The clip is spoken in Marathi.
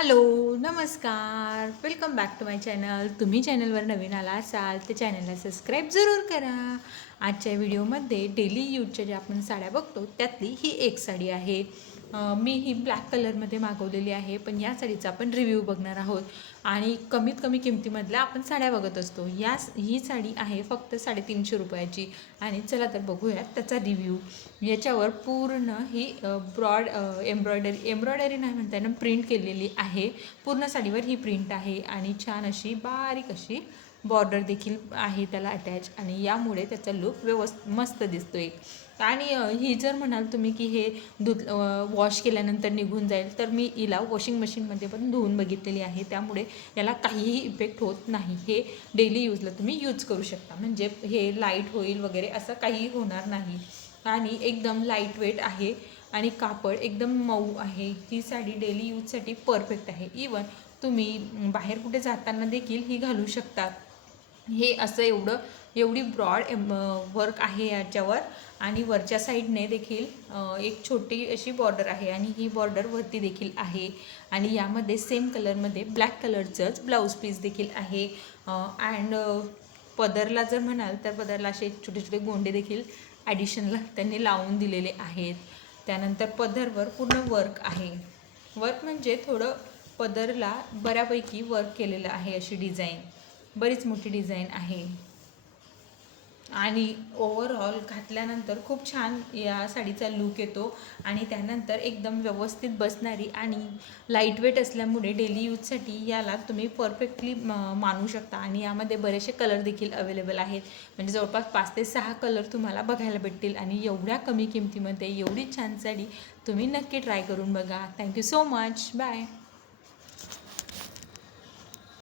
हॅलो, नमस्कार. Welcome back to my channel. तुम्ही चॅनलवर नवीन आला असाल तर चॅनलला सबस्क्राईब जरूर करा. आजच्या व्हिडिओमध्ये डेली यूजच्या ज्या आपण साड्या बघतो त्यातली ही एक साडी आहे. मी ही ब्लॅक कलरमध्ये मागवलेली आहे, पण या साडीचा आपण रिव्ह्यू बघणार आहोत आणि कमीत कमी किमतीमधल्या आपण साड्या बघत असतो. ही साडी आहे फक्त 350 रुपयाची आणि चला तर बघूयात त्याचा रिव्ह्यू. याच्यावर पूर्ण ही ब्रॉड एम्ब्रॉयडरी नाही म्हणता येणार, प्रिंट केलेली आहे. पूर्ण साडीवर ही प्रिंट आहे आणि छान अशी बारीक अशी बॉर्डर देखील आहे त्याला अटॅच आणि यामुळे त्याचा लुक मस्त दिसतो एक. आणि ही जर म्हणाल तुम्ही की हे वॉश केल्यानंतर निघून जाईल, तर मी हिला वॉशिंग मशीनमध्ये पण धुवून बघितलेली आहे, त्यामुळे याला काहीही इफेक्ट होत नाही. हे डेली यूजला तुम्ही यूज करू शकता, म्हणजे हे लाईट होईल वगैरे असं काहीही होणार नाही. आणि एकदम लाईट वेट आहे आणि कापड एकदम मऊ आहे. ही साडी डेली यूजसाठी परफेक्ट आहे. इवन तुम्ही बाहेर कुठे जाताना देखील ही घालू शकतात. हे असं एवढी ब्रॉड वर्क आहे याच्यावर आणि वरच्या साईडने देखील एक छोटी अशी बॉर्डर आहे आणि ही बॉर्डर वरती देखील आहे. आणि यामध्ये सेम कलरमध्ये ब्लॅक कलरचंच ब्लाऊज पीस देखील आहे. अँड पदरला जर म्हणाल तर पदरला असे छोटे छोटे गोंडे देखील ॲडिशनला त्यांनी लावून दिलेले आहेत. त्यानंतर पदरवर पूर्ण वर्क आहे. वर्क म्हणजे थोडं पदरला बऱ्यापैकी वर्क केलेलं आहे. अशी डिझाईन, बरीच मोठी डिझाईन आहे आणि ओव्हरऑल घातल्यानंतर खूप छान या साडीचा लूक येतो आणि त्यानंतर एकदम व्यवस्थित बसणारी आणि लाईटवेट असल्यामुळे डेली यूजसाठी याला तुम्ही परफेक्टली मानू शकता. आणि यामध्ये बरेचसे कलर देखील अवेलेबल आहेत, म्हणजे जवळपास 5 ते 6 कलर तुम्हाला बघायला भेटतील. आणि एवढ्या कमी किमतीमध्ये एवढी छान साडी तुम्ही नक्की ट्राय करून बघा. Thank you so much. बाय.